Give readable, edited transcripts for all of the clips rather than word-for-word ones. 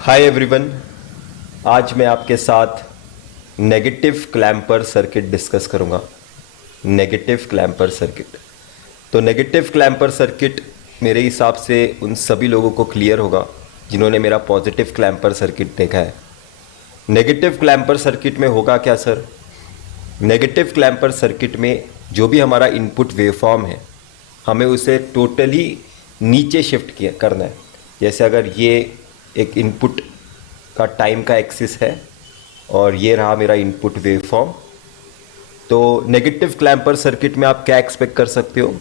Hi everyone. आज मैं आपके साथ नेगेटिव क्लैम्पर सर्किट डिस्कस करूंगा। Negative clamper circuit. तो नेगेटिव क्लैम्पर सर्किट मेरे हिसाब से उन सभी लोगों को क्लियर होगा जिन्होंने मेरा पॉजिटिव क्लैम्पर सर्किट देखा है। नेगेटिव क्लैम्पर सर्किट में होगा क्या सर? नेगेटिव क्लैम्पर सर्किट में जो भी हमारा इनपुट वेवफॉर्म है हमें उसे टोटली नीचे शिफ्ट किया करना है। जैसे अगर ये एक इनपुट का टाइम का एक्सिस है और ये रहा मेरा इनपुट वेवफॉर्म, तो नेगेटिव क्लैम्पर सर्किट में आप क्या एक्सपेक्ट कर सकते हो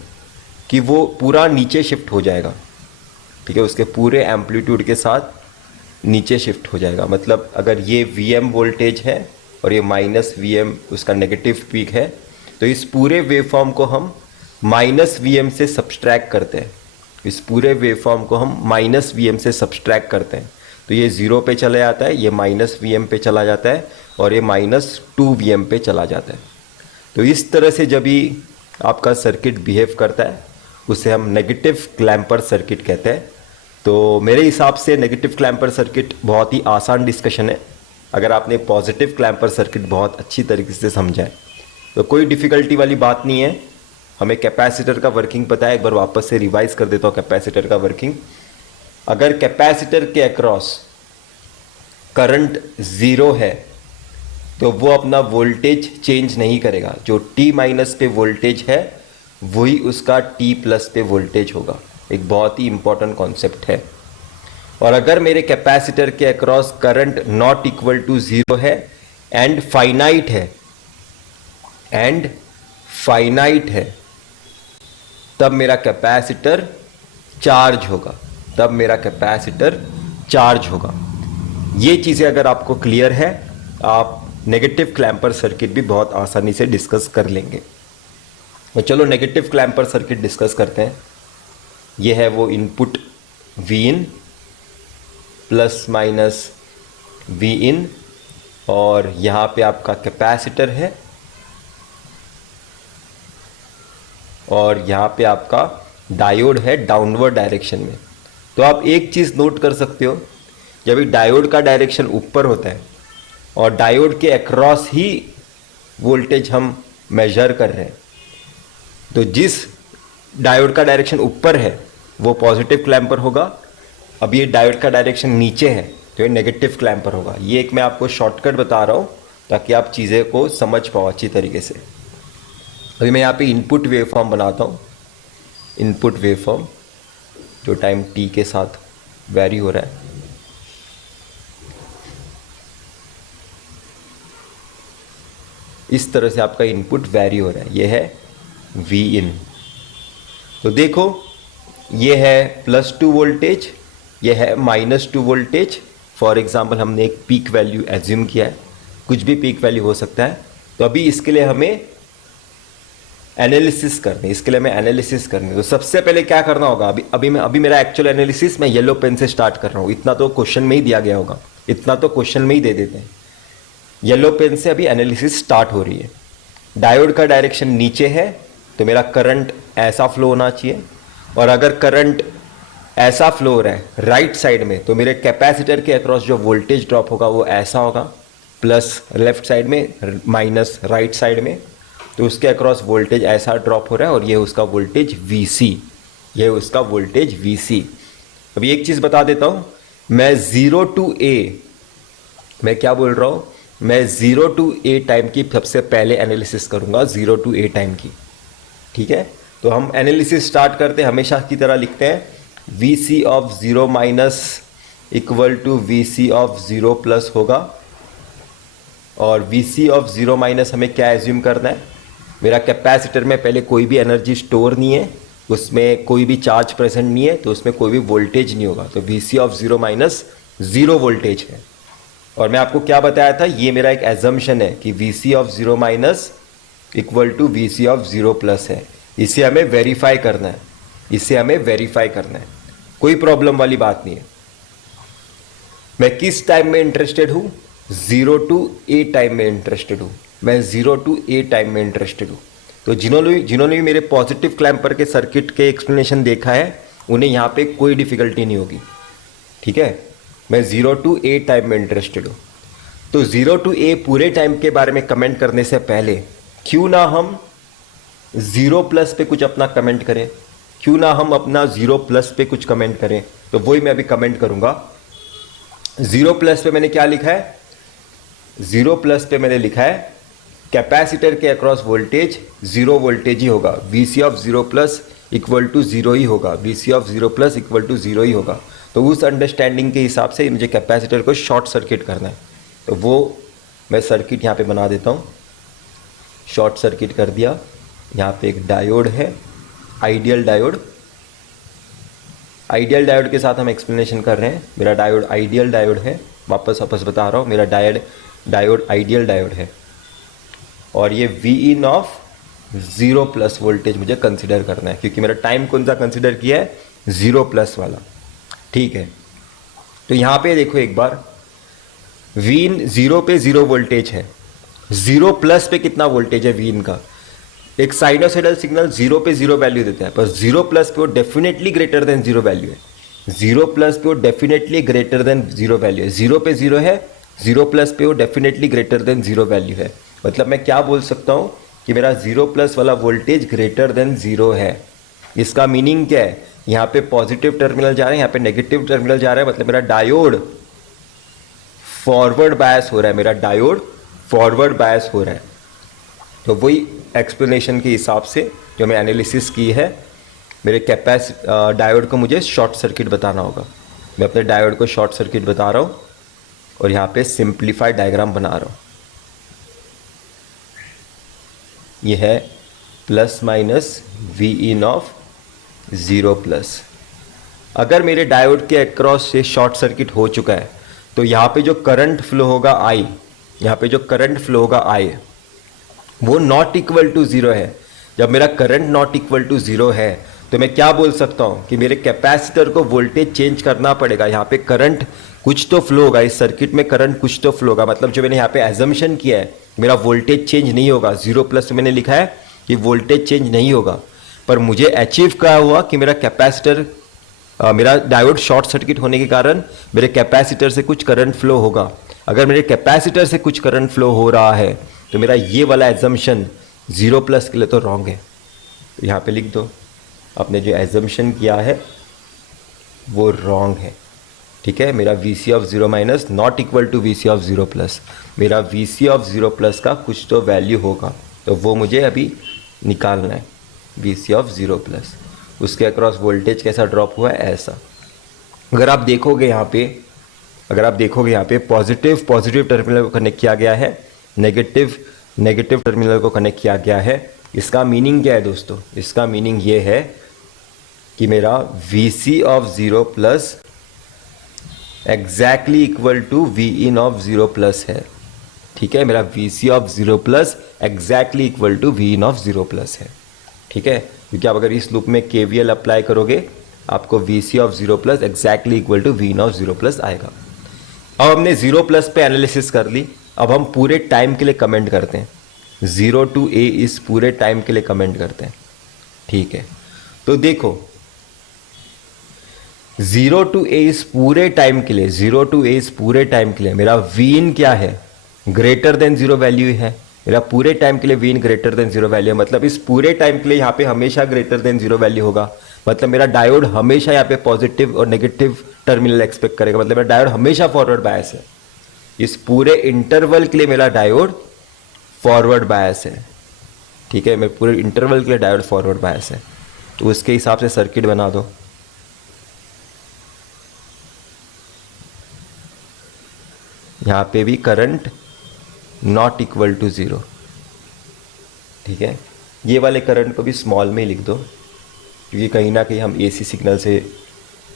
कि वो पूरा नीचे शिफ्ट हो जाएगा। ठीक है, उसके पूरे एम्पलीट्यूड के साथ नीचे शिफ्ट हो जाएगा। मतलब अगर ये Vm वोल्टेज है और ये माइनस Vm उसका नेगेटिव पीक है, तो इस पूरे वेवफॉर्म को हम माइनस Vm से सब्सट्रैक्ट करते हैं। इस पूरे वेवफॉर्म को हम माइनस Vm से सब्सट्रैक्ट करते हैं, तो ये ज़ीरो पे चला जाता है, ये माइनस Vm पे चला जाता है और ये -2 Vm पे चला जाता है। तो इस तरह से जब भी आपका सर्किट बिहेव करता है उसे हम नेगेटिव क्लैम्पर सर्किट कहते हैं। तो मेरे हिसाब से नेगेटिव क्लैम्पर सर्किट बहुत ही आसान डिस्कशन है अगर आपने पॉजिटिव क्लैम्पर सर्किट बहुत अच्छी तरीके से समझा है। तो कोई डिफ़िकल्टी वाली बात नहीं है। हमें कैपेसिटर का वर्किंग पता है, एक बार वापस से रिवाइज कर देता हूँ कैपेसिटर का वर्किंग। अगर कैपेसिटर के अक्रॉस करंट ज़ीरो है तो वो अपना वोल्टेज चेंज नहीं करेगा। जो T माइनस पे वोल्टेज है वही उसका T प्लस पे वोल्टेज होगा। एक बहुत ही इंपॉर्टेंट कॉन्सेप्ट है। और अगर मेरे कैपेसिटर के across current not equal to zero है एंड फाइनाइट है तब मेरा कैपेसिटर चार्ज होगा। ये चीज़ें अगर आपको क्लियर है, आप नेगेटिव क्लैम्पर सर्किट भी बहुत आसानी से डिस्कस कर लेंगे। तो चलो नेगेटिव क्लैम्पर सर्किट डिस्कस करते हैं। ये है वो input Vin plus minus Vin और यहाँ पे आपका कैपेसिटर है और यहाँ पे आपका डायोड है डाउनवर्ड डायरेक्शन में। तो आप एक चीज़ नोट कर सकते हो, जब डायोड का डायरेक्शन ऊपर होता है और डायोड के अक्रॉस ही वोल्टेज हम मेजर कर रहे हैं, तो जिस डायोड का डायरेक्शन ऊपर है वो पॉजिटिव क्लैम्पर होगा। अब ये डायोड का डायरेक्शन नीचे है तो ये नेगेटिव क्लैम्पर होगा। ये एक मैं आपको शॉर्टकट बता रहा हूँ ताकि आप चीज़ें को समझ पाओ अच्छी तरीके से। अभी मैं यहाँ पे इनपुट वेवफॉर्म बनाता हूँ। इनपुट वेवफॉर्म जो टाइम t के साथ वैरी हो रहा है। इस तरह से आपका इनपुट वैरी हो रहा है। ये है Vin। तो देखो ये है +2 वोल्टेज, ये है -2 वोल्टेज। फॉर एग्जांपल हमने एक पीक वैल्यू एज्यूम किया है, कुछ भी पीक वैल्यू हो सकता है। तो अभी इसके लिए हमें एनालिसिस करनी है। तो सबसे पहले क्या करना होगा, अभी मेरा एक्चुअल एनालिसिस मैं येलो पेन से स्टार्ट कर रहा हूँ। इतना तो क्वेश्चन में ही दिया गया होगा, इतना तो क्वेश्चन में ही दे देते हैं। येलो पेन से अभी एनालिसिस स्टार्ट हो रही है। डायोड का डायरेक्शन नीचे है तो मेरा करंट ऐसा फ्लो होना चाहिए, और अगर करंट ऐसा फ्लो हो रहा है राइट साइड में तो मेरे कैपेसिटर के अक्रॉस जो वोल्टेज ड्रॉप होगा वो ऐसा होगा, प्लस लेफ्ट साइड में माइनस राइट साइड में, तो उसके अक्रॉस वोल्टेज ऐसा ड्रॉप हो रहा है और ये उसका वोल्टेज Vc। अभी एक चीज़ बता देता हूँ, मैं 0 to A, मैं क्या बोल रहा हूँ, मैं 0 to A टाइम की सबसे पहले एनालिसिस करूँगा, 0 to A टाइम की। ठीक है, तो हम एनालिसिस स्टार्ट करते हैं, हमेशा की तरह लिखते हैं Vc of 0 minus equal to Vc of 0 plus होगा। और Vc ऑफ 0 माइनस हमें क्या एज्यूम करना है, मेरा कैपेसिटर में पहले कोई भी एनर्जी स्टोर नहीं है, उसमें कोई भी चार्ज प्रेजेंट नहीं है, तो उसमें कोई भी वोल्टेज नहीं होगा। तो Vc ऑफ 0 माइनस 0 वोल्टेज है। और मैं आपको क्या बताया था, ये मेरा एक एजम्पशन है कि Vc of 0 minus equal to Vc of 0 plus है। इसे हमें वेरीफाई करना है, कोई प्रॉब्लम वाली बात नहीं है। मैं किस टाइम में इंटरेस्टेड हूँ, 0 to A टाइम में इंटरेस्टेड हूँ। तो जिन्होंने भी मेरे पॉजिटिव क्लैम्पर के सर्किट के एक्सप्लेनेशन देखा है उन्हें यहाँ पे कोई डिफ़िकल्टी नहीं होगी। ठीक है, मैं 0 to a टाइम में इंटरेस्टेड हूँ। तो 0 to a पूरे टाइम के बारे में कमेंट करने से पहले क्यों ना हम 0 प्लस पे कुछ अपना कमेंट करें, क्यों ना हम अपना 0 प्लस पे कुछ कमेंट करें। तो वही मैं अभी कमेंट करूँगा। 0 प्लस पे मैंने क्या लिखा है, 0 प्लस पे मैंने लिखा है कैपेसिटर के अक्रॉस वोल्टेज 0 वोल्टेज ही होगा, VC of 0 plus equal to 0 ही होगा, VC of 0 plus equal to 0 ही होगा। तो उस अंडरस्टैंडिंग के हिसाब से मुझे कैपेसिटर को शॉर्ट सर्किट करना है। तो वो मैं सर्किट यहाँ पे बना देता हूँ। शॉर्ट सर्किट कर दिया। यहाँ पे एक डायोड है, आइडियल डायोड। आइडियल डायोड के साथ हम एक्सप्लेनेशन कर रहे हैं। मेरा डायोड आइडियल डायोड है, वापस बता रहा हूँ, मेरा डायोड आइडियल डायोड है। और ये V in of 0 plus voltage मुझे कंसिडर करना है, क्योंकि मेरा टाइम कौन सा कंसिडर किया है, 0 प्लस वाला। ठीक है, तो यहाँ पे देखो एक बार, वी इन 0 पे 0 वोल्टेज है, 0 प्लस पे कितना वोल्टेज है वी इन का। एक साइनोसाइडल सिग्नल 0 पे 0 वैल्यू देता है, पर 0 प्लस पे वो डेफिनेटली ग्रेटर देन 0 वैल्यू है। 0 प्लस पे वो डेफिनेटली ग्रेटर देन 0 वैल्यू है। 0 पे 0 है, 0 प्लस पे वो डेफिनेटली ग्रेटर देन 0 वैल्यू है। मतलब मैं क्या बोल सकता हूँ कि मेरा 0 प्लस वाला वोल्टेज ग्रेटर देन 0 है। इसका मीनिंग क्या है, यहाँ पे पॉजिटिव टर्मिनल जा रहा है, यहाँ पे नेगेटिव टर्मिनल जा रहा है, मतलब मेरा डायोड फॉरवर्ड बायस हो रहा है, मेरा डायोड फॉरवर्ड बायस हो रहा है। तो वही एक्सप्लेनेशन के हिसाब से जो मैं एनालिसिस की है, मेरे डायोड को मुझे शॉर्ट सर्किट बताना होगा। मैं अपने डायोड को शॉर्ट सर्किट बता रहा हूँ और यहाँ पे सिंप्लीफाइड डायग्राम बना रहा हूँ। ये है plus minus V in of 0 plus. अगर मेरे डायोड के अक्रॉस से शॉर्ट सर्किट हो चुका है तो यहाँ पे जो करंट फ्लो होगा I, यहाँ पे जो करंट फ्लो होगा I, वो नॉट इक्वल टू 0 है। जब मेरा करंट नॉट इक्वल टू 0 है तो मैं क्या बोल सकता हूँ कि मेरे कैपेसिटर को वोल्टेज चेंज करना पड़ेगा। यहाँ पे करंट कुछ तो फ्लो होगा, इस सर्किट में करंट कुछ तो फ्लो होगा। मतलब जो मैंने यहाँ पे एजम्पशन किया है, मेरा वोल्टेज चेंज नहीं होगा। 0 प्लस मैंने लिखा है कि वोल्टेज चेंज नहीं होगा, पर मुझे अचीव क्या हुआ कि मेरा कैपेसिटर मेरा डायोड शॉर्ट सर्किट होने के कारण मेरे कैपेसिटर से कुछ करंट फ्लो होगा। अगर मेरे कैपेसिटर से कुछ करंट फ्लो हो रहा है तो मेरा ये वाला एजम्पशन 0 प्लस के लिए तो रॉन्ग है। तो यहाँ पे लिख दो, आपने जो एजम्पशन किया है वो रॉन्ग है। ठीक है, मेरा VC of 0 minus not equal to VC of 0 plus. मेरा VC ऑफ 0 प्लस का कुछ तो वैल्यू होगा, तो वो मुझे अभी निकालना है। VC ऑफ 0 प्लस, उसके अक्रॉस वोल्टेज कैसा ड्रॉप हुआ है, ऐसा। अगर आप देखोगे यहाँ पे पॉजिटिव टर्मिनल को कनेक्ट किया गया है, नेगेटिव टर्मिनल को कनेक्ट किया गया है। इसका मीनिंग क्या है दोस्तों, इसका मीनिंग ये है कि मेरा VC of 0 plus exactly equal to V in of 0 plus है। ठीक है, मेरा VC of 0 plus exactly equal to V in of 0 plus है। ठीक है, क्योंकि आप अगर इस लूप में KVL अप्लाई करोगे आपको VC of 0 plus exactly equal to V in of 0 plus आएगा। अब हमने 0 प्लस पे एनालिसिस कर ली, अब हम पूरे टाइम के लिए कमेंट करते हैं। 0 to a इस पूरे टाइम के लिए कमेंट करते हैं। ठीक है, तो देखो 0 to a इस पूरे टाइम के लिए, 0 to a इस पूरे टाइम के लिए मेरा वी इन क्या है, ग्रेटर देन 0 वैल्यू है। मेरा पूरे टाइम के लिए V in greater than 0 value है, मतलब इस पूरे टाइम के लिए यहाँ पे हमेशा ग्रेटर देन 0 वैल्यू होगा। मतलब मेरा डायोड हमेशा यहाँ पे पॉजिटिव और नेगेटिव टर्मिनल एक्सपेक्ट करेगा, मतलब मेरा डायोड हमेशा फॉरवर्ड बायस है। इस पूरे इंटरवल के लिए मेरा डायोड फॉरवर्ड बायस है। ठीक है, मेरे पूरे इंटरवल के लिए डायोड फॉरवर्ड बायस है। तो उसके हिसाब से सर्किट बना दो। यहाँ पे भी करंट नॉट इक्वल टू 0। ठीक है, ये वाले करंट को भी स्मॉल में ही लिख दो, क्योंकि कहीं ना कहीं हम AC सिग्नल से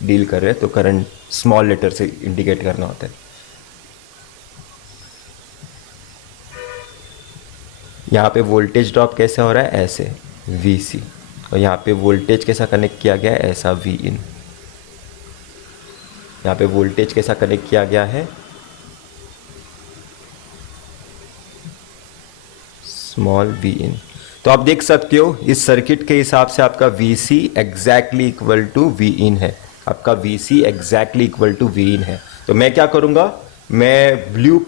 डील कर रहे हैं, तो करंट स्मॉल लेटर से इंडिकेट करना होता है। यहाँ पे वोल्टेज ड्रॉप कैसे हो रहा है, ऐसे VC, और यहाँ पे वोल्टेज कैसा कनेक्ट किया गया है, ऐसा V इन। यहाँ पे वोल्टेज कैसा कनेक्ट किया गया है, स्मॉल V इन। तो आप देख सकते हो इस सर्किट के हिसाब से आपका VC exactly equal to V in है। आपका VC exactly equal to V in है। तो मैं क्या करूंगा, मैं ब्लू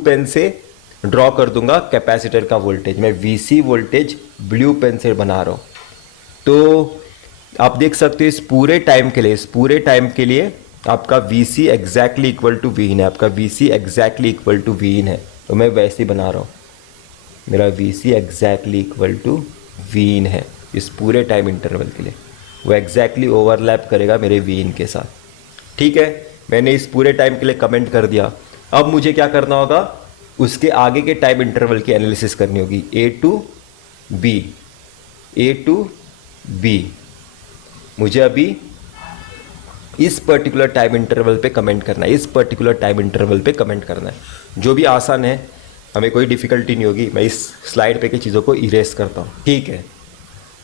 पेन से ड्रॉ कर दूंगा कैपेसिटर का वोल्टेज। मैं वीसी वोल्टेज ब्लू पेन से बना रहा हूं। तो आप देख सकते हो इस पूरे टाइम के लिए आपका VC exactly equal to V in है, आपका VC exactly equal to V in है। तो मैं वैसे ही बना रहा हूँ, मेरा VC exactly equal to V in है इस पूरे टाइम इंटरवल के लिए, वो एग्जैक्टली ओवरलैप करेगा मेरे वीन के साथ। ठीक है, मैंने इस पूरे टाइम के लिए कमेंट कर दिया। अब मुझे क्या करना होगा, उसके आगे के टाइम इंटरवल की एनालिसिस करनी होगी, A टू B। मुझे अभी इस पर्टिकुलर टाइम इंटरवल पे कमेंट करना है, जो भी आसान है, हमें कोई डिफ़िकल्टी नहीं होगी। मैं इस स्लाइड पे की चीज़ों को इरेज करता हूँ। ठीक है,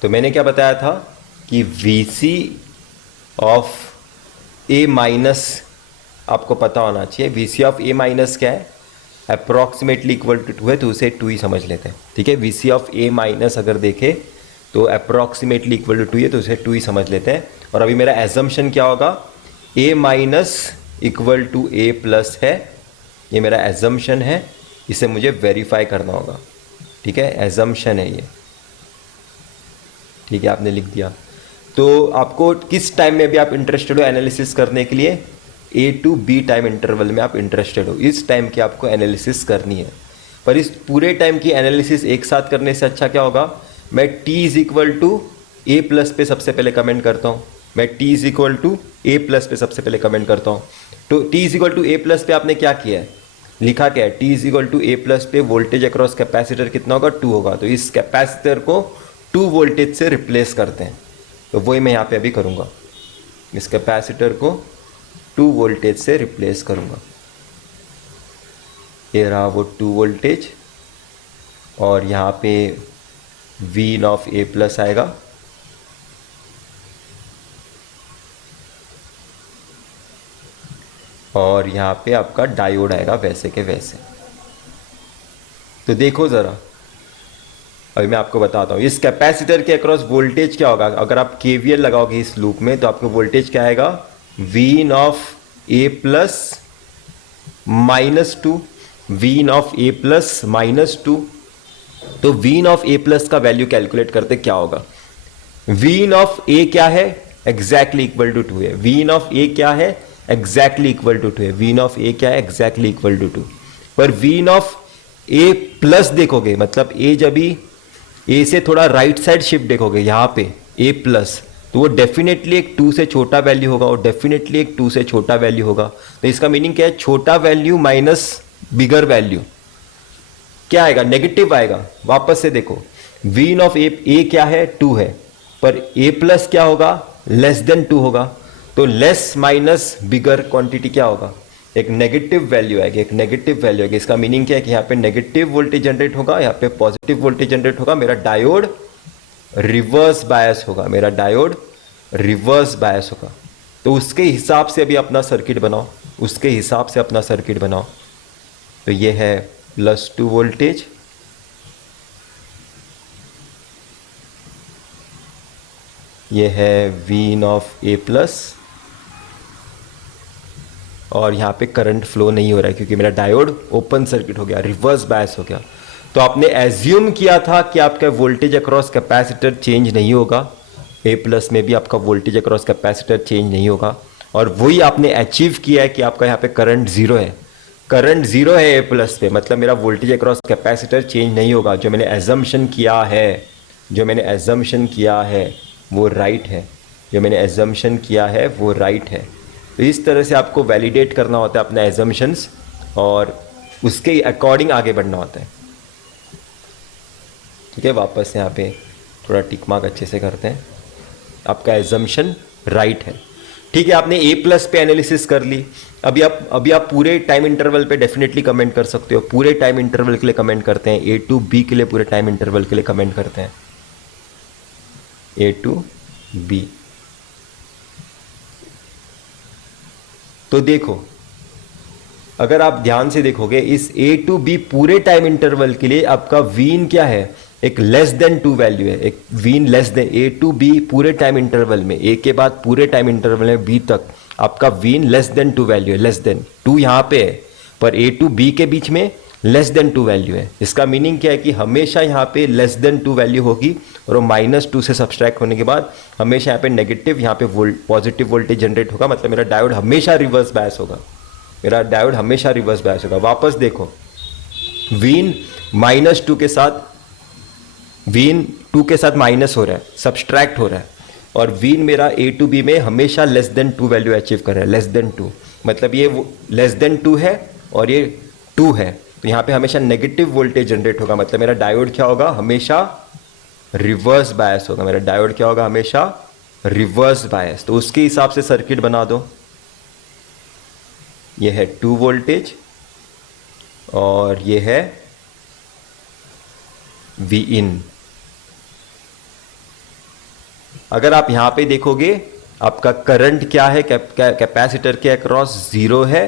तो मैंने क्या बताया था कि VC ऑफ A माइनस आपको पता होना चाहिए। VC ऑफ A माइनस क्या है, अप्रॉक्सीमेटली इक्वल टू 2 है, तो उसे 2 ही समझ लेते हैं। ठीक है, VC ऑफ A माइनस अगर देखें तो अप्रॉक्सीमेटली इक्वल टू 2 है, तो उसे 2 ही समझ लेते हैं। और अभी मेरा एजम्पशन क्या होगा, A minus equal to A plus है, ये मेरा एजम्पशन है, इसे मुझे वेरीफाई करना होगा। ठीक है, एजम्पशन है ये। ठीक है, आपने लिख दिया। तो आपको किस टाइम में भी आप इंटरेस्टेड हो एनालिसिस करने के लिए, A to B time interval में आप इंटरेस्टेड हो, इस टाइम की आपको एनालिसिस करनी है। पर इस पूरे टाइम की एनालिसिस एक साथ करने से अच्छा क्या होगा, मैं T is equal to A plus पे सबसे पहले कमेंट करता हूँ। मैं T is equal to A plus पे सबसे पहले कमेंट करता हूँ। तो T is equal to A plus पे आपने क्या किया है, लिखा क्या है, T is equal to A plus पे वोल्टेज अक्रॉस कैपेसिटर कितना होगा, 2 होगा। तो इस कैपेसिटर को 2 वोल्टेज से रिप्लेस करते हैं, तो वही मैं यहाँ पे अभी करूँगा। इस कैपेसिटर को 2 वोल्टेज से रिप्लेस करूँगा। ये रहा वो 2 वोल्टेज, और यहाँ पे Vin ऑफ A प्लस आएगा, और यहाँ पे आपका डायोड आएगा वैसे के वैसे। तो देखो ज़रा, अभी मैं आपको बताता हूँ इस कैपेसिटर के अक्रॉस वोल्टेज क्या होगा। अगर आप KVL लगाओगे इस लूप में तो आपको वोल्टेज क्या आएगा, Vin of A plus -2, Vin of A plus -2। तो Vin ऑफ A प्लस का वैल्यू कैलकुलेट करते क्या होगा, Vin ऑफ A क्या है, एग्जैक्टली इक्वल टू 2 है। Vin ऑफ A क्या है, एग्जैक्टली इक्वल टू 2 है। Vin ऑफ A क्या है, एग्जैक्टली इक्वल टू 2। पर Vin ऑफ A प्लस देखोगे, मतलब A जब भी A से थोड़ा राइट साइड शिफ्ट देखोगे यहाँ पे A प्लस, तो वो डेफिनेटली एक 2 से छोटा वैल्यू होगा, और डेफिनेटली एक 2 से छोटा वैल्यू होगा। तो इसका मीनिंग क्या है, छोटा वैल्यू माइनस बिगर वैल्यू क्या आएगा, नेगेटिव आएगा। वापस से देखो, Vin ऑफ A क्या है, 2 है, पर A प्लस क्या होगा, लेस देन 2 होगा। तो लेस माइनस बिगर क्वांटिटी क्या होगा, एक नेगेटिव वैल्यू आएगी, एक नेगेटिव वैल्यू आएगी। इसका मीनिंग क्या है कि यहाँ पे नेगेटिव वोल्टेज जनरेट होगा, यहाँ पे पॉजिटिव वोल्टेज जनरेट होगा। मेरा डायोड रिवर्स बायस होगा, मेरा डायोड रिवर्स बायस होगा। तो उसके हिसाब से अभी अपना सर्किट बनाओ, उसके हिसाब से अपना सर्किट बनाओ। तो ये है +2 वोल्टेज, ये है Vin ऑफ A प्लस, और यहाँ पे करंट फ्लो नहीं हो रहा है क्योंकि मेरा डायोड ओपन सर्किट हो गया, रिवर्स बायस हो गया। तो आपने एज्यूम किया था कि आपका वोल्टेज अक्रॉस कैपेसिटर चेंज नहीं होगा, A प्लस में भी आपका वोल्टेज अक्रॉस कैपेसिटर चेंज नहीं होगा, और वही आपने अचीव किया है कि आपका यहाँ पे करंट 0 है। करंट 0 है A प्लस पे, मतलब मेरा वोल्टेज अक्रॉस कैपेसिटर चेंज नहीं होगा। जो मैंने एजम्पशन किया है, वो राइट है। जो मैंने एजम्पशन किया है वो राइट है। तो इस तरह से आपको वैलिडेट करना होता है अपने एजम्पशंस, और उसके अकॉर्डिंग आगे बढ़ना होता है। ठीक है, वापस यहाँ पे थोड़ा टिक मार्क अच्छे से करते हैं, आपका एजम्पशन राइट है। ठीक है, आपने A प्लस पे एनालिसिस कर ली। अभी आप पूरे टाइम इंटरवल पे डेफिनेटली कमेंट कर सकते हो। पूरे टाइम इंटरवल के लिए कमेंट करते हैं, A टू B के लिए पूरे टाइम इंटरवल के लिए कमेंट करते हैं, A टू B। तो देखो, अगर आप ध्यान से देखोगे इस A टू B पूरे टाइम इंटरवल के लिए आपका Vin क्या है, एक लेस देन 2 वैल्यू है, एक Vin less than. A to B पूरे टाइम इंटरवल में, A के बाद पूरे टाइम इंटरवल में B तक आपका वीन लेस देन 2 वैल्यू है, लेस देन 2 यहाँ पे है, पर ए टू बी के बीच में लेस देन 2 वैल्यू है। इसका मीनिंग क्या है कि हमेशा यहाँ पे लेस देन 2 वैल्यू होगी और वो -2 से सब्सट्रैक्ट होने के बाद हमेशा यहाँ पे नेगेटिव, यहाँ पे पॉजिटिव वोल्टेज जनरेट होगा, मतलब मेरा डायोड हमेशा रिवर्स बायस होगा, मेरा डायोड हमेशा रिवर्स बायस होगा। वापस देखो, वीन -2 के साथ, वीन 2 के साथ माइनस हो रहा है, सब्सट्रैक्ट हो रहा है, और वीन मेरा ए टू बी में हमेशा लेस देन 2 वैल्यू अचीव कर रहा है, लेस देन 2, मतलब ये लेस देन 2 है और ये 2 है, तो यहाँ पे हमेशा नेगेटिव वोल्टेज जनरेट होगा, मतलब मेरा डायोड क्या होगा, हमेशा रिवर्स बायस होगा, मेरा डायोड क्या होगा, हमेशा रिवर्स बायस। तो उसके हिसाब से सर्किट बना दो। ये है 2 वोल्टेज और ये है वी इन। अगर आप यहां पे देखोगे, आपका करंट क्या है, कैपेसिटर के अक्रॉस 0 है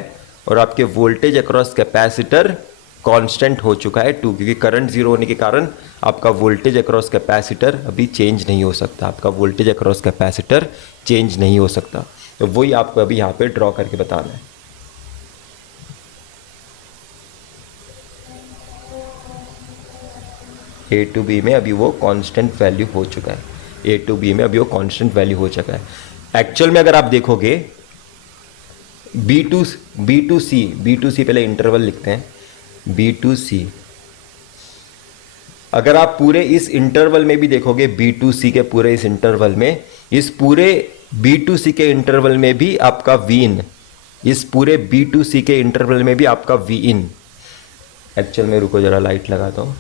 और आपके वोल्टेज अक्रॉस कैपेसिटर कांस्टेंट हो चुका है 2, क्योंकि करंट 0 होने के कारण आपका वोल्टेज अक्रॉस कैपेसिटर अभी चेंज नहीं हो सकता, आपका वोल्टेज अक्रॉस कैपेसिटर चेंज नहीं हो सकता। तो वही आपको अभी यहाँ पे ड्रॉ करके बताना है। ए टू बी में अभी वो कांस्टेंट वैल्यू हो चुका है, ए टू बी में अभी वो कांस्टेंट वैल्यू हो चुका है। एक्चुअल में अगर आप देखोगे बी टू सी पहले इंटरवल लिखते हैं, बी टू सी, अगर आप पूरे इस इंटरवल में भी देखोगे, बी टू सी के पूरे इस इंटरवल में, इस पूरे बी टू सी के इंटरवल में भी आपका वी इन, इस पूरे बी टू सी के इंटरवल में भी आपका वी इन, एक्चुअल में रुको जरा लाइट लगाता हूं,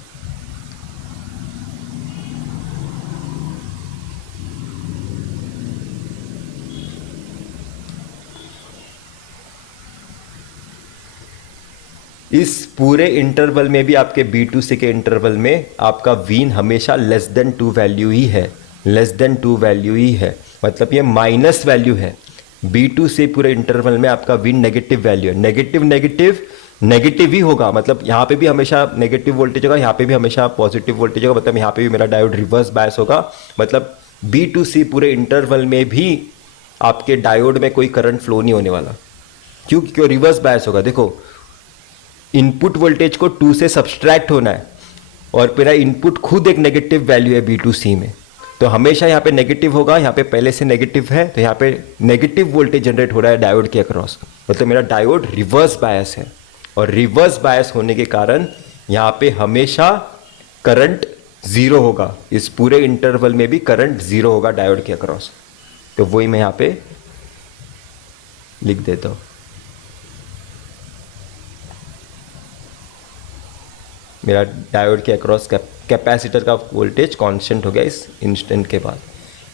इस पूरे इंटरवल में भी आपके B2C के इंटरवल में आपका वीन हमेशा लेस देन 2 वैल्यू ही है, लेस देन 2 वैल्यू ही है, मतलब ये माइनस वैल्यू है। B2C पूरे इंटरवल में आपका वीन नेगेटिव वैल्यू है, नेगेटिव नेगेटिव नेगेटिव ही होगा, मतलब यहाँ पे भी हमेशा नेगेटिव वोल्टेज होगा, यहाँ पे भी हमेशा पॉजिटिव वोल्टेज होगा, मतलब यहाँ पे भी मेरा डायोड रिवर्स बायस होगा, मतलब B2C पूरे इंटरवल में भी आपके डायोड में कोई करंट फ्लो नहीं होने वाला, क्यों रिवर्स बायस होगा। देखो, इनपुट वोल्टेज को 2 से सब्सट्रैक्ट होना है और मेरा इनपुट खुद एक नेगेटिव वैल्यू है B2C में, तो हमेशा यहाँ पे नेगेटिव होगा, यहाँ पे पहले से नेगेटिव है, तो यहाँ पे नेगेटिव वोल्टेज जनरेट हो रहा है डायोड के अक्रॉस, मतलब मेरा डायोड रिवर्स बायस है, और रिवर्स बायस होने के कारण यहाँ पे हमेशा करंट 0 होगा, इस पूरे इंटरवल में भी करंट 0 होगा डायोड के अक्रॉस। तो वही मैं यहाँ पे लिख देता हूँ, मेरा डायोड के अक्रॉस कैपेसिटर का वोल्टेज कांस्टेंट हो गया इस इंस्टेंट के बाद।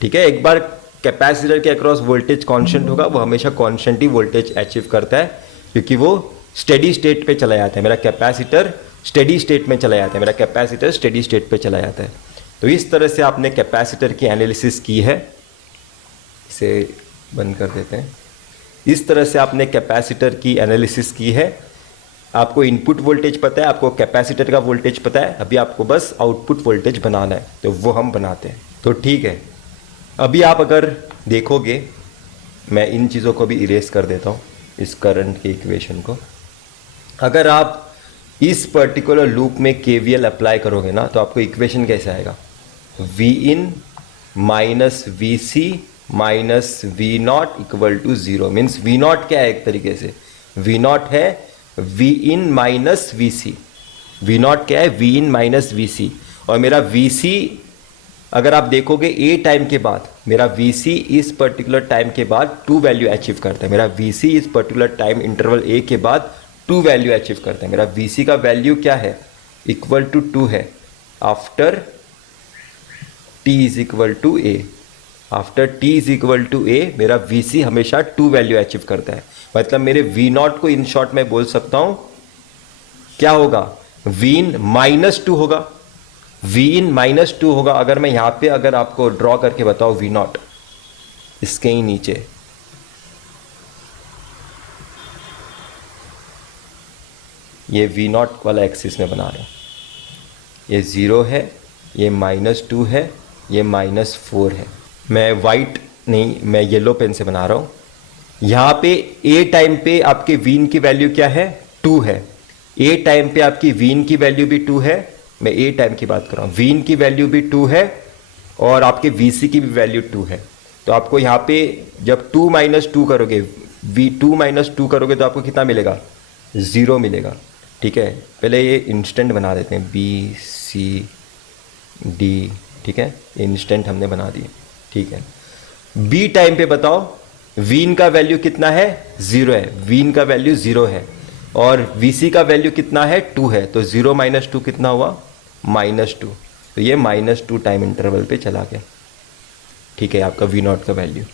ठीक है, एक बार कैपेसिटर के अक्रॉस वोल्टेज कांस्टेंट होगा, वो हमेशा कांस्टेंट ही वोल्टेज अचीव करता है, क्योंकि वो स्टेडी स्टेट पे चला जाता है, मेरा कैपेसिटर स्टेडी स्टेट में चला जाता है, मेरा कैपेसिटर स्टेडी स्टेट पे चला जाता है। तो इस तरह से आपने कैपेसिटर की एनालिसिस की है, इसे बंद कर देते हैं। इस तरह से आपने कैपेसिटर की एनालिसिस की है, आपको इनपुट वोल्टेज पता है, आपको कैपेसिटर का वोल्टेज पता है, अभी आपको बस आउटपुट वोल्टेज बनाना है, तो वो हम बनाते हैं। तो ठीक है, अभी आप अगर देखोगे, मैं इन चीज़ों को भी इरेज कर देता हूँ, इस करंट के इक्वेशन को। अगर आप इस पर्टिकुलर लूप में KVL अप्लाई करोगे ना, तो आपको इक्वेशन कैसे आएगा, V in minus V C minus V naught equal to 0। Means V naught क्या है, एक तरीके से वी नॉट है V in minus V C, V naught क्या है, V in minus V C, और मेरा वी सी अगर आप देखोगे ए टाइम के बाद, मेरा वी सी इस पर्टिकुलर टाइम के बाद 2 वैल्यू अचीव करता है, मेरा वी सी इस पर्टिकुलर टाइम इंटरवल ए के बाद 2 वैल्यू अचीव करता है। मेरा वी सी का वैल्यू क्या है, इक्वल टू 2 है, after t is equal to A, after t is equal to A मेरा वी सी हमेशा 2 वैल्यू अचीव करता है, मतलब मेरे वी नॉट को इन शॉर्ट में बोल सकता हूं क्या होगा, वी इन -2 होगा, वी इन -2 होगा। अगर मैं यहां पे अगर आपको ड्रॉ करके बताऊं वी नॉट, इसके ही नीचे ये वी नॉट वाला एक्सिस में बना रहा हूं, ये 0 है, ये -2 है, ये -4 है। मैं वाइट नहीं, मैं येलो पेन से बना रहा हूं, यहां पे ए टाइम पे आपके वीन की वैल्यू क्या है, 2 है। ए टाइम पे आपकी वीन की वैल्यू भी 2 है, मैं ए टाइम की बात कर रहा हूं, वीन की वैल्यू भी 2 है और आपके वीसी की भी वैल्यू 2 है। तो आपको यहां पे जब 2 माइनस 2 करोगे, V2 माइनस 2 करोगे तो आपको कितना मिलेगा, 0 मिलेगा। ठीक है, पहले ये इंस्टेंट बना देते हैं, BCD। ठीक है, इंस्टेंट हमने बना दिए। ठीक है, बी टाइम पे बताओ वीन का वैल्यू कितना है, 0 है, वीन का वैल्यू 0 है और वीसी का वैल्यू कितना है, 2 है। तो 0 माइनस 2 कितना हुआ, -2। तो ये -2 टाइम इंटरवल पे चला गया। ठीक है, आपका वी नॉट का वैल्यू।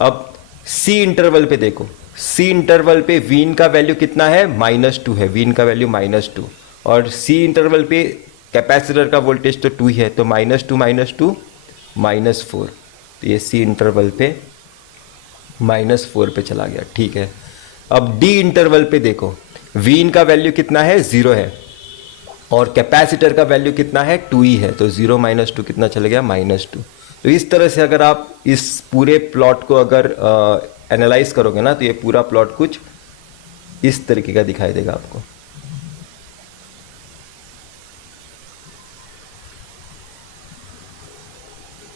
अब सी इंटरवल पे देखो, सी इंटरवल पे वीन का वैल्यू कितना है, -2 है, वीन का वैल्यू -2 और सी इंटरवल पे कैपेसिटर का वोल्टेज तो 2 ही है, तो -2 -2 -4। तो ये सी इंटरवल पे -4 पे चला गया। ठीक है, अब डी इंटरवल पे देखो, वीन का वैल्यू कितना है, 0 है और कैपेसिटर का वैल्यू कितना है, 2 ही है। तो 0 -2 कितना चला गया, -2। तो इस तरह से अगर आप इस पूरे प्लॉट को अगर एनालाइज करोगे ना, तो ये पूरा प्लॉट कुछ इस तरीके का दिखाई देगा आपको।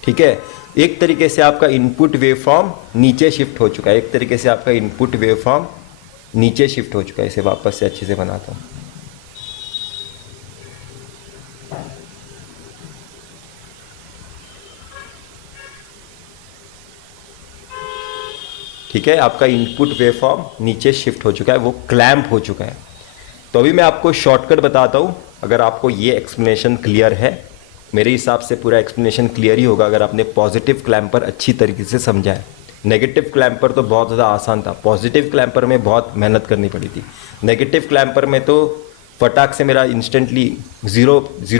ठीक है, एक तरीके से आपका इनपुट वेवफॉर्म नीचे शिफ्ट हो चुका है, एक तरीके से आपका इनपुट वेवफॉर्म नीचे शिफ्ट हो चुका है। इसे वापस से अच्छे से बनाता हूं। ठीक है, आपका इनपुट वेवफॉर्म नीचे शिफ्ट हो चुका है, वो क्लैंप हो चुका है। तो अभी मैं आपको शॉर्टकट बताता हूं। अगर आपको ये एक्सप्लेनेशन क्लियर है, मेरे हिसाब से पूरा एक्सप्लेनेशन क्लियर ही होगा अगर आपने पॉजिटिव क्लैंपर अच्छी तरीके से समझा है। नेगेटिव क्लैंपर तो बहुत ज़्यादा आसान था, पॉजिटिव क्लैंपर में बहुत मेहनत करनी पड़ी थी। नेगेटिव क्लैंपर में तो फटाक से मेरा इंस्टेंटली 0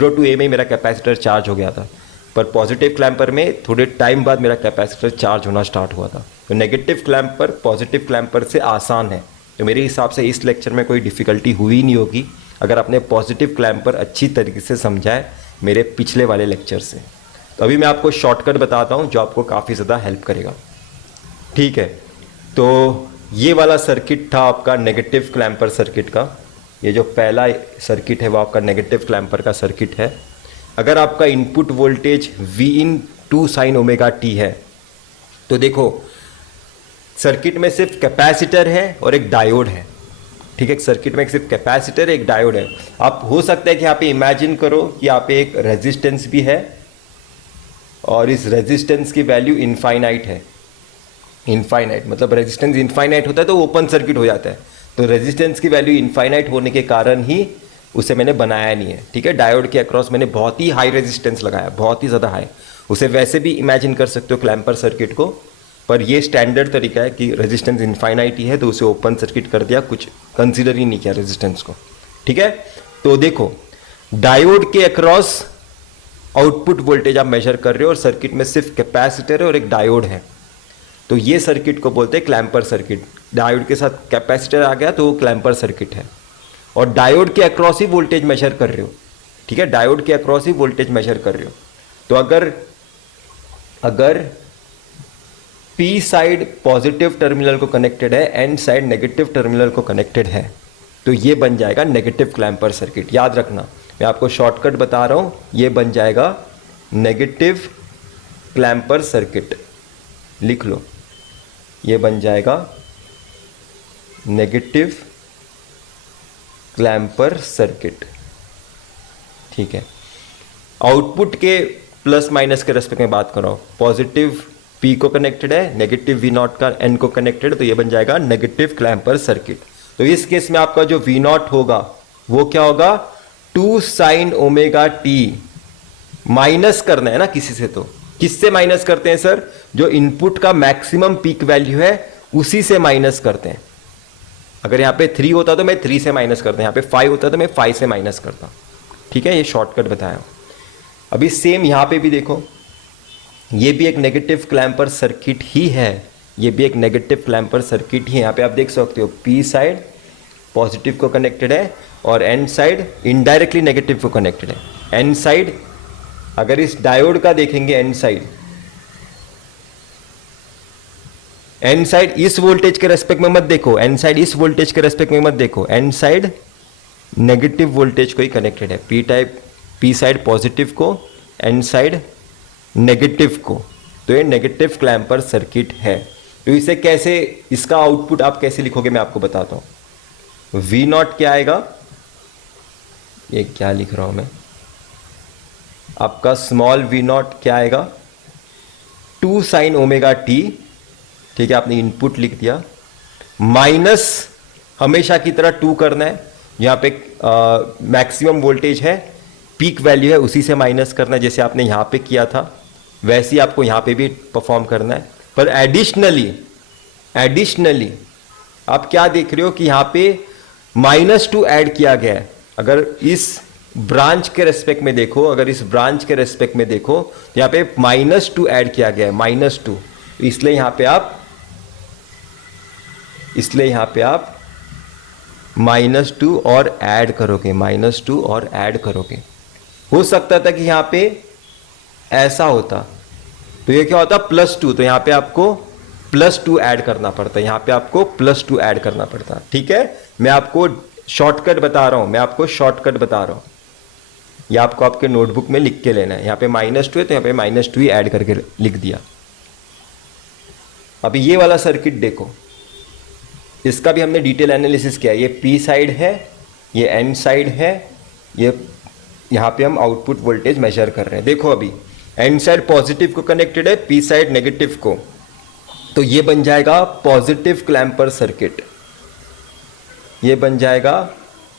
to A में ही मेरा कैपेसिटर चार्ज हो गया था, पर पॉजिटिव क्लैंपर में थोड़े टाइम बाद मेरा कैपेसिटर चार्ज होना स्टार्ट हुआ था। तो नेगेटिव क्लैंपर पॉजिटिव क्लैंपर से आसान है। तो मेरे हिसाब से इस लेक्चर में कोई डिफ़िकल्टी हुई नहीं होगी अगर आपने पॉजिटिव क्लैंपर अच्छी तरीके से समझा है मेरे पिछले वाले लेक्चर से। तो अभी मैं आपको शॉर्टकट बताता हूँ जो आपको काफ़ी ज़्यादा हेल्प करेगा। ठीक है, तो ये वाला सर्किट था आपका नेगेटिव क्लैंपर सर्किट का। ये जो पहला सर्किट है वो आपका नेगेटिव क्लैंपर का सर्किट है। अगर आपका input voltage Vin2 sin omega T है, तो देखो सर्किट में सिर्फ कैपेसिटर है और एक डायोड है। ठीक है, सर्किट में सिर्फ कैपेसिटर, एक डायोड है। आप हो सकता है कि यहाँ पे इमेजिन करो कि यहाँ पे एक रेजिस्टेंस भी है और इस रेजिस्टेंस की वैल्यू इनफाइनाइट है। इनफाइनाइट मतलब रेजिस्टेंस इनफाइनाइट होता है तो ओपन सर्किट हो जाता है। तो रेजिस्टेंस की वैल्यू इनफाइनाइट होने के कारण ही उसे मैंने बनाया नहीं है। ठीक है, डायोड के अक्रॉस मैंने बहुत ही हाई रेजिस्टेंस लगाया, बहुत ही ज़्यादा हाई। उसे वैसे भी इमेजिन कर सकते हो क्लैंपर सर्किट को, पर ये स्टैंडर्ड तरीका है कि रेजिस्टेंस इनफाइनाइट ही है तो उसे ओपन सर्किट कर दिया, कुछ कंसीडर ही नहीं किया रेजिस्टेंस को। ठीक है, तो देखो डायोड के अक्रॉस आउटपुट वोल्टेज आप मेजर कर रहे हो और सर्किट में सिर्फ कैपेसिटर है और एक डायोड है। तो ये सर्किट को बोलते हैं क्लैंपर सर्किट। डायोड के साथ कैपेसिटर आ गया तो वो क्लैंपर सर्किट है और डायोड के अक्रॉस ही वोल्टेज मेजर कर रहे हो। ठीक है, डायोड के अक्रॉस ही वोल्टेज मेजर कर रहे हो। तो अगर पी साइड पॉजिटिव टर्मिनल को कनेक्टेड है, एन साइड नेगेटिव टर्मिनल को कनेक्टेड है, तो ये बन जाएगा नेगेटिव क्लैंपर सर्किट। याद रखना, मैं आपको शॉर्टकट बता रहा हूं, ये बन जाएगा नेगेटिव क्लैंपर सर्किट। लिख लो, ये बन जाएगा नेगेटिव क्लैंपर सर्किट। ठीक है, आउटपुट के प्लस माइनस के रेस्पेक्ट में बात कर रहा हूं। पॉजिटिव पी को कनेक्टेड है, नेगेटिव वी नॉट का एन को कनेक्टेड, तो ये बन जाएगा नेगेटिव क्लैंपर सर्किट। तो इस केस में आपका जो वी नॉट होगा वो क्या होगा, 2 sin ओमेगा टी। माइनस करना है ना किसी से, तो किससे माइनस करते हैं सर, जो इनपुट का मैक्सिमम पीक वैल्यू है उसी से माइनस करते हैं। अगर यहाँ पे 3 होता तो मैं 3 से माइनस करता, यहाँ पे 5 होता तो मैं 5 से माइनस करता। ठीक है, ये शॉर्टकट बताया। अभी सेम यहाँ पे भी देखो, ये भी एक नेगेटिव क्लैंपर सर्किट ही है, ये भी एक नेगेटिव क्लैंपर सर्किट ही है। यहाँ पे आप देख सकते हो पी साइड पॉजिटिव को कनेक्टेड है और एन साइड इनडायरेक्टली नेगेटिव को कनेक्टेड है। एन साइड अगर इस डायोड का देखेंगे, एन साइड एन साइड इस वोल्टेज के रेस्पेक्ट में मत देखो, एन साइड इस वोल्टेज के रेस्पेक्ट में मत देखो, एन साइड नेगेटिव वोल्टेज को ही कनेक्टेड है, P type, P side positive को, एन साइड नेगेटिव को। तो ये नेगेटिव क्लैम्पर सर्किट है। तो इसे कैसे, इसका आउटपुट आप कैसे लिखोगे मैं आपको बताता हूं। वी नॉट क्या आएगा, ये क्या लिख रहा हूं मैं, आपका स्मॉल वी नॉट क्या आएगा, 2 sin ओमेगा टी, ठीक है, आपने इनपुट लिख दिया, माइनस हमेशा की तरह 2 करना है, यहां पे मैक्सिमम वोल्टेज है, पीक वैल्यू है, उसी से माइनस करना है, जैसे आपने यहां पे किया था वैसे ही आपको यहां पे भी परफॉर्म करना है। पर एडिशनली आप क्या देख रहे हो कि यहां पे -2 ऐड किया गया है। अगर इस ब्रांच के रेस्पेक्ट में देखो, अगर इस ब्रांच के रेस्पेक्ट में देखो तो यहां पे -2 ऐड किया गया है, -2, इसलिए यहां पे आप -2 और ऐड करोगे, -2 और ऐड करोगे। हो सकता था कि यहां पे ऐसा होता, तो ये क्या होता +2, तो यहां पे आपको +2 ऐड करना पड़ता, यहां पे आपको +2 ऐड करना पड़ता। ठीक है, मैं आपको शॉर्टकट बता रहा हूं, ये आपको आपके नोटबुक में लिख के लेना है। यहां पे -2 है तो यहां पे -2 ही ऐड करके लिख दिया। अभी ये वाला सर्किट देखो, इसका भी हमने डिटेल एनालिसिस किया। ये पी साइड है, ये एन साइड है, ये यहां पे हम आउटपुट वोल्टेज मेजर कर रहे हैं। देखो अभी एन साइड पॉजिटिव को कनेक्टेड है, पी साइड नेगेटिव को, तो ये बन जाएगा पॉजिटिव क्लैम्पर सर्किट, ये बन जाएगा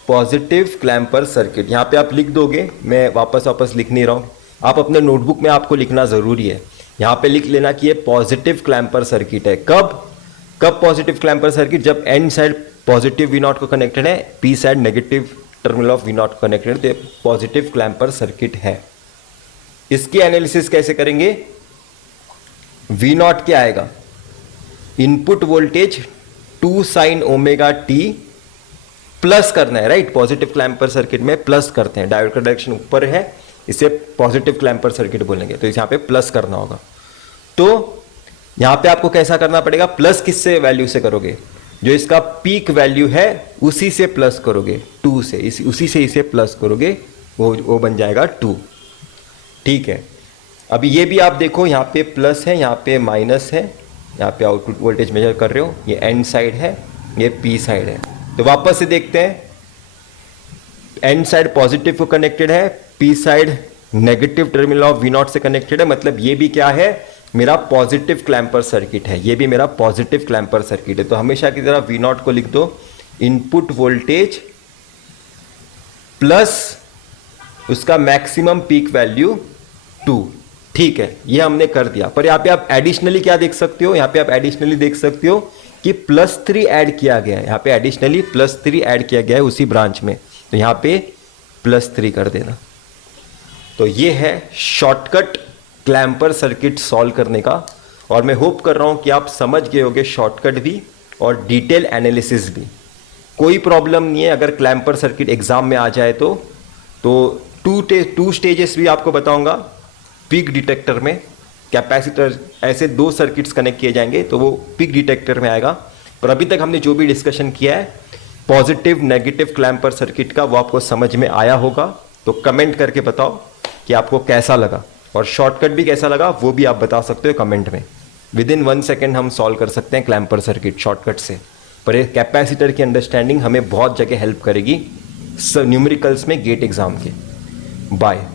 पॉजिटिव क्लैम्पर सर्किट। यहां पे आप लिख दोगे, मैं वापस लिख नहीं रहा हूं, आप अपने नोटबुक में आपको लिखना जरूरी है। यहां पे लिख लेना कि ये पॉजिटिव क्लैम्पर सर्किट है। कब पॉजिटिव क्लैम्पर सर्किट, जब N side positive V naught को कनेक्टेड है, P side negative terminal of V naught connected, तो पॉजिटिव क्लैम्पर सर्किट है। इसकी एनालिसिस कैसे करेंगे, वी नॉट क्या आएगा, input voltage 2 sin omega T plus करना है, राइट। पॉजिटिव क्लैम्पर सर्किट में प्लस करते हैं, डायोड का डायरेक्शन ऊपर है, इसे पॉजिटिव क्लैम्पर सर्किट बोलेंगे, तो यहां पे प्लस करना होगा। तो यहां पे आपको कैसा करना पड़ेगा, प्लस किससे वैल्यू से करोगे, जो इसका पीक वैल्यू है उसी से प्लस करोगे, 2 से, उसी से इसे प्लस करोगे, वो बन जाएगा 2। ठीक है, अभी ये भी आप देखो, यहां पे प्लस है, यहां पे माइनस है, यहां पे आउटपुट वोल्टेज मेजर कर रहे हो, ये एन साइड है, ये पी साइड है। तो वापस से देखते हैं, एन साइड पॉजिटिव को कनेक्टेड है, P side negative terminal of V naught से कनेक्टेड है, मतलब ये भी क्या है, मेरा पॉजिटिव क्लैम्पर सर्किट है, ये भी मेरा पॉजिटिव क्लैम्पर सर्किट है। तो हमेशा की तरह वी नॉट को लिख दो, इनपुट वोल्टेज प्लस उसका मैक्सिमम पीक वैल्यू 2। ठीक है, ये हमने कर दिया। पर यहां पे आप एडिशनली क्या देख सकते हो, यहां पे आप एडिशनली देख सकते हो कि +3 ऐड किया गया है, यहां पे एडिशनली +3 ऐड किया गया है उसी ब्रांच में, तो यहां पे +3 कर देना। तो ये है शॉर्टकट क्लैम्पर सर्किट सॉल्व करने का, और मैं होप कर रहा हूं कि आप समझ गए होगे शॉर्टकट भी और डिटेल एनालिसिस भी। कोई प्रॉब्लम नहीं है अगर क्लैम्पर सर्किट एग्जाम में आ जाए तो 2 स्टेजेस भी आपको बताऊंगा। पीक डिटेक्टर में कैपेसिटर, ऐसे 2 सर्किट्स कनेक्ट किए जाएंगे तो वो पीक डिटेक्टर में आएगा। पर अभी तक हमने जो भी डिस्कशन किया है पॉजिटिव नेगेटिव क्लैम्पर सर्किट का, वो आपको समझ में आया होगा। तो कमेंट करके बताओ कि आपको कैसा लगा, और शॉर्टकट भी कैसा लगा वो भी आप बता सकते हो कमेंट में। विदिन 1 सेकेंड हम सॉल्व कर सकते हैं क्लैम्पर सर्किट शॉर्टकट से। पर ये कैपेसिटर की अंडरस्टैंडिंग हमें बहुत जगह हेल्प करेगी न्यूमेरिकल्स में, गेट एग्जाम के। बाय।